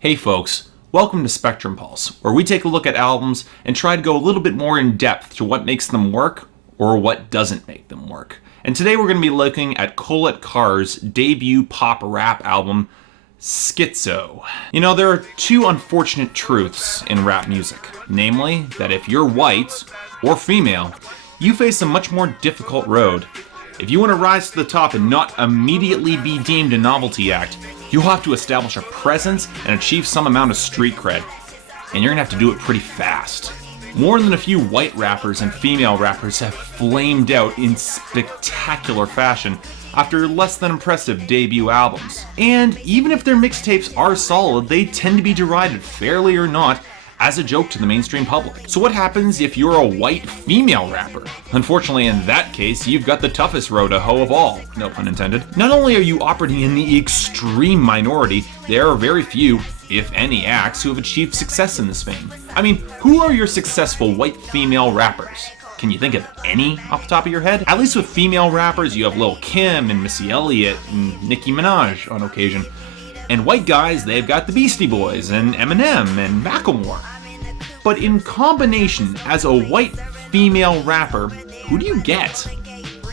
Hey folks, welcome to Spectrum Pulse, where we take a look at albums and try to go a little bit more in depth to what makes them work or what doesn't make them work. And today we're going to be looking at Colette Carr's debut pop rap album, Skitszo. You know, there are two unfortunate truths in rap music. Namely, that if you're white or female, you face a much more difficult road. If you want to rise to the top and not immediately be deemed a novelty act, you'll have to establish a presence and achieve some amount of street cred. And you're gonna have to do it pretty fast. More than a few white rappers and female rappers have flamed out in spectacular fashion after less than impressive debut albums. And even if their mixtapes are solid, they tend to be derided, fairly or not, as a joke to the mainstream public. So what happens if you're a white female rapper? Unfortunately, in that case, you've got the toughest road to hoe of all, no pun intended. Not only are you operating in the extreme minority, there are very few, if any, acts who have achieved success in this vein. I mean, who are your successful white female rappers? Can you think of any off the top of your head? At least with female rappers, you have Lil' Kim and Missy Elliott and Nicki Minaj on occasion. And white guys, they've got the Beastie Boys and Eminem and Macklemore. But in combination, as a white female rapper, who do you get?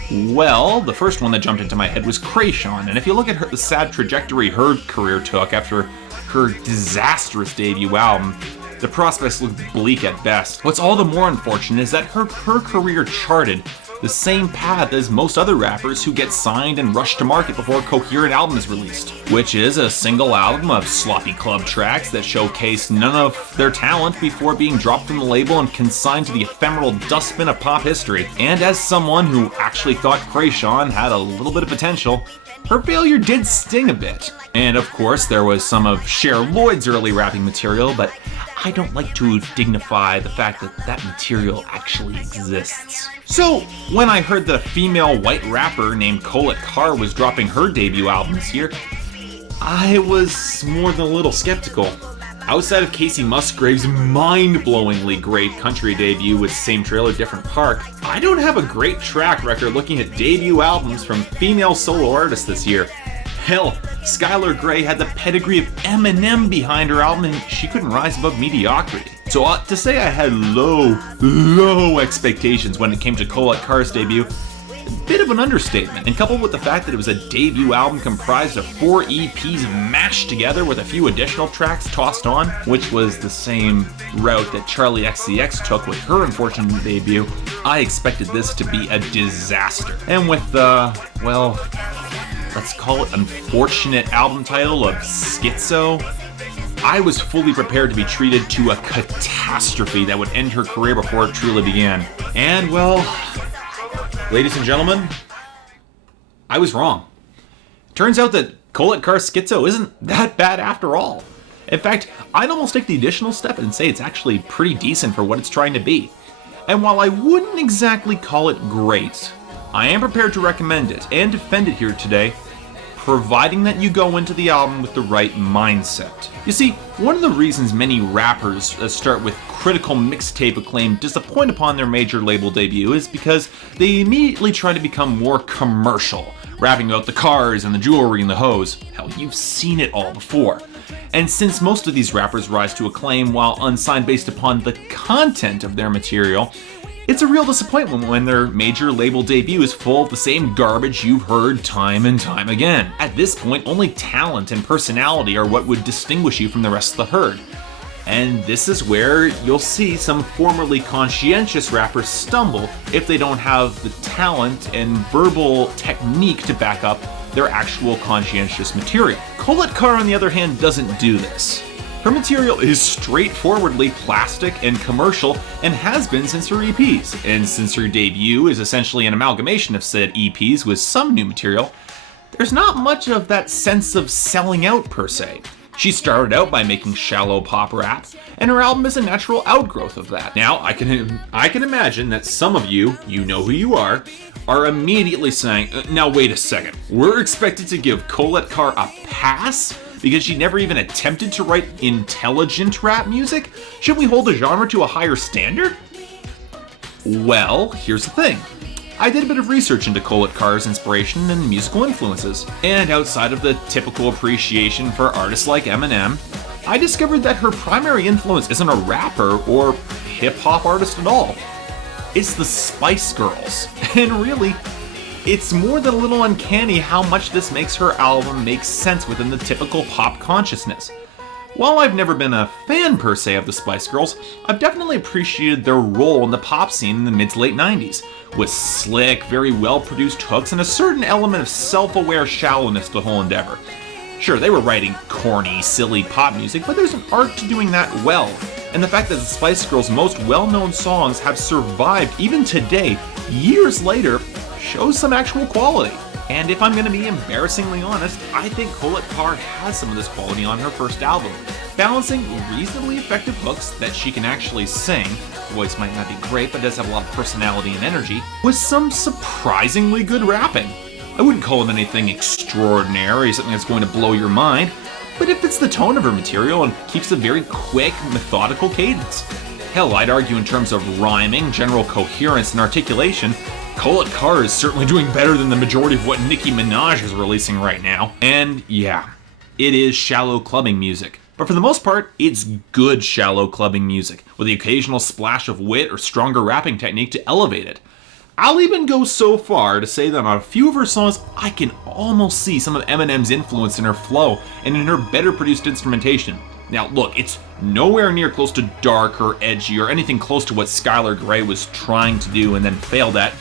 Well, the first one that jumped into my head was Kreayshawn, and if you look at the sad trajectory her career took after her disastrous debut album, the prospects look bleak at best. What's all the more unfortunate is that her career charted the same path as most other rappers who get signed and rushed to market before a coherent album is released, which is a single album of sloppy club tracks that showcase none of their talent before being dropped from the label and consigned to the ephemeral dustbin of pop history. And as someone who actually thought Kreayshawn had a little bit of potential, her failure did sting a bit. And of course, there was some of Cher Lloyd's early rapping material, but I don't like to dignify the fact that that material actually exists. So, when I heard that a female white rapper named Colette Carr was dropping her debut album this year, I was more than a little skeptical. Outside of Casey Musgrave's mind-blowingly great country debut with Same Trailer, Different Park, I don't have a great track record looking at debut albums from female solo artists this year. Hell, Skylar Grey had the pedigree of Eminem behind her album and she couldn't rise above mediocrity. So to say I had low expectations when it came to Colette Carr's debut, a bit of an understatement. And coupled with the fact that it was a debut album comprised of 4 EPs mashed together with a few additional tracks tossed on, which was the same route that Charlie XCX took with her unfortunate debut, I expected this to be a disaster. And with the, well, let's call it unfortunate album title of Skitszo, I was fully prepared to be treated to a catastrophe that would end her career before it truly began. And well, ladies and gentlemen, I was wrong. Turns out that Colette Carr's Skitszo isn't that bad after all. In fact, I'd almost take the additional step and say it's actually pretty decent for what it's trying to be. And while I wouldn't exactly call it great, I am prepared to recommend it and defend it here today, providing that you go into the album with the right mindset. You see, one of the reasons many rappers start with critical mixtape acclaim disappoint upon their major label debut is because they immediately try to become more commercial, rapping about the cars and the jewelry and the hoes. Hell, you've seen it all before. And since most of these rappers rise to acclaim while unsigned based upon the content of their material, it's a real disappointment when their major label debut is full of the same garbage you've heard time and time again. At this point, only talent and personality are what would distinguish you from the rest of the herd. And this is where you'll see some formerly conscientious rappers stumble if they don't have the talent and verbal technique to back up their actual conscientious material. Colette Carr, on the other hand, doesn't do this. Her material is straightforwardly plastic and commercial and has been since her EPs. And since her debut is essentially an amalgamation of said EPs with some new material, there's not much of that sense of selling out per se. She started out by making shallow pop rap, and her album is a natural outgrowth of that. Now, I can imagine that some of you know who you are immediately saying, now wait a second, we're expected to give Colette Carr a pass because she never even attempted to write intelligent rap music? Should we hold the genre to a higher standard? Well, here's the thing. I did a bit of research into Colette Carr's inspiration and musical influences, and outside of the typical appreciation for artists like Eminem, I discovered that her primary influence isn't a rapper or hip-hop artist at all. It's the Spice Girls. And really, it's more than a little uncanny how much this makes her album make sense within the typical pop consciousness. While I've never been a fan per se of the Spice Girls, I've definitely appreciated their role in the pop scene in the mid to late 90s, with slick, very well-produced hooks and a certain element of self-aware shallowness to the whole endeavor. Sure, they were writing corny, silly pop music, but there's an art to doing that well, and the fact that the Spice Girls' most well-known songs have survived even today, years later, shows some actual quality. And if I'm going to be embarrassingly honest, I think Colette Carr has some of this quality on her first album, balancing reasonably effective hooks that she can actually sing, her voice might not be great but does have a lot of personality and energy, with some surprisingly good rapping. I wouldn't call it anything extraordinary, something that's going to blow your mind, but it fits the tone of her material and keeps a very quick, methodical cadence. Hell, I'd argue in terms of rhyming, general coherence, and articulation, Colette Carr is certainly doing better than the majority of what Nicki Minaj is releasing right now. And yeah, it is shallow clubbing music. But for the most part, it's good shallow clubbing music, with the occasional splash of wit or stronger rapping technique to elevate it. I'll even go so far to say that on a few of her songs, I can almost see some of Eminem's influence in her flow and in her better produced instrumentation. Now look, it's nowhere near close to dark or edgy or anything close to what Skylar Grey was trying to do and then failed at,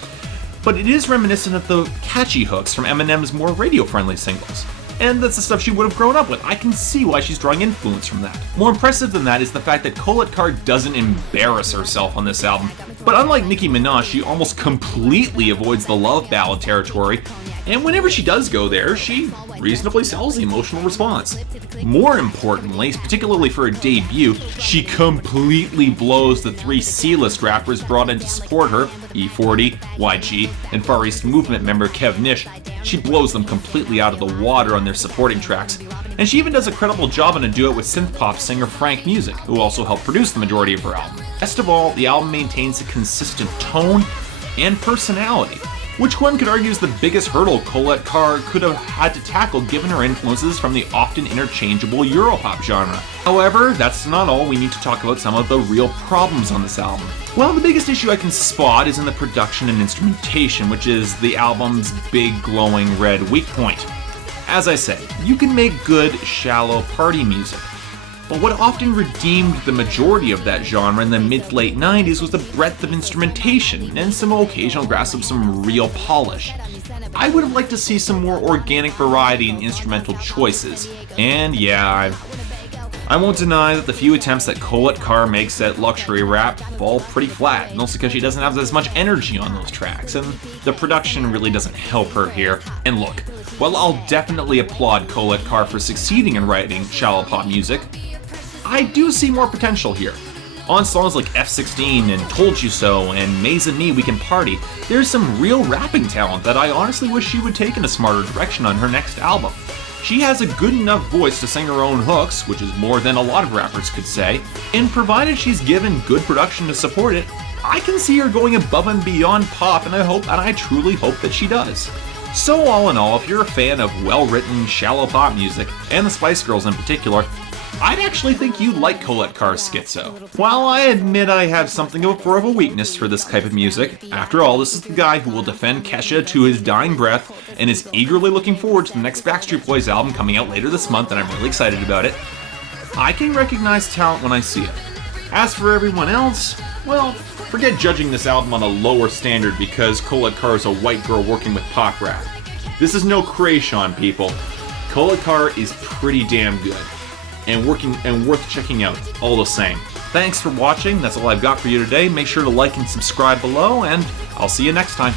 but it is reminiscent of the catchy hooks from Eminem's more radio-friendly singles. And that's the stuff she would have grown up with. I can see why she's drawing influence from that. More impressive than that is the fact that Colette Carr doesn't embarrass herself on this album. But unlike Nicki Minaj, she almost completely avoids the love ballad territory, and whenever she does go there, she reasonably sells the emotional response. More importantly, particularly for a debut, she completely blows the three C-list rappers brought in to support her, E40, YG, and Far East Movement member Kev Nish. She blows them completely out of the water on their supporting tracks, and she even does a credible job on a duet with synth-pop singer Frank Music, who also helped produce the majority of her album. Best of all, the album maintains a consistent tone and personality, which one could argue is the biggest hurdle Colette Carr could have had to tackle given her influences from the often interchangeable Europop genre. However, that's not all. We need to talk about some of the real problems on this album. Well, the biggest issue I can spot is in the production and instrumentation, which is the album's big glowing red weak point. As I said, you can make good, shallow party music, but what often redeemed the majority of that genre in the mid-to-late 90s was the breadth of instrumentation and some occasional grasp of some real polish. I would have liked to see some more organic variety in instrumental choices, and yeah, I won't deny that the few attempts that Colette Carr makes at luxury rap fall pretty flat, mostly because she doesn't have as much energy on those tracks, and the production really doesn't help her here. And look, while I'll definitely applaud Colette Carr for succeeding in writing shallow pop music, I do see more potential here. On songs like F16 and Told You So and Maze and Me We Can Party, there's some real rapping talent that I honestly wish she would take in a smarter direction on her next album. She has a good enough voice to sing her own hooks, which is more than a lot of rappers could say, and provided she's given good production to support it, I can see her going above and beyond pop, and I truly hope that she does. So all in all, if you're a fan of well-written, shallow pop music, and the Spice Girls in particular, I'd actually think you'd like Colette Carr's Skitszo. While I admit I have something of a weakness for this type of music, after all, this is the guy who will defend Kesha to his dying breath and is eagerly looking forward to the next Backstreet Boys album coming out later this month, and I'm really excited about it. I can recognize talent when I see it. As for everyone else, well, forget judging this album on a lower standard because Colette Carr is a white girl working with pop rap. This is no Krayshawn, people. Colette Carr is pretty damn good, and worth checking out all the same. Thanks for watching. That's all I've got for you today. Make sure to like and subscribe below, and I'll see you next time.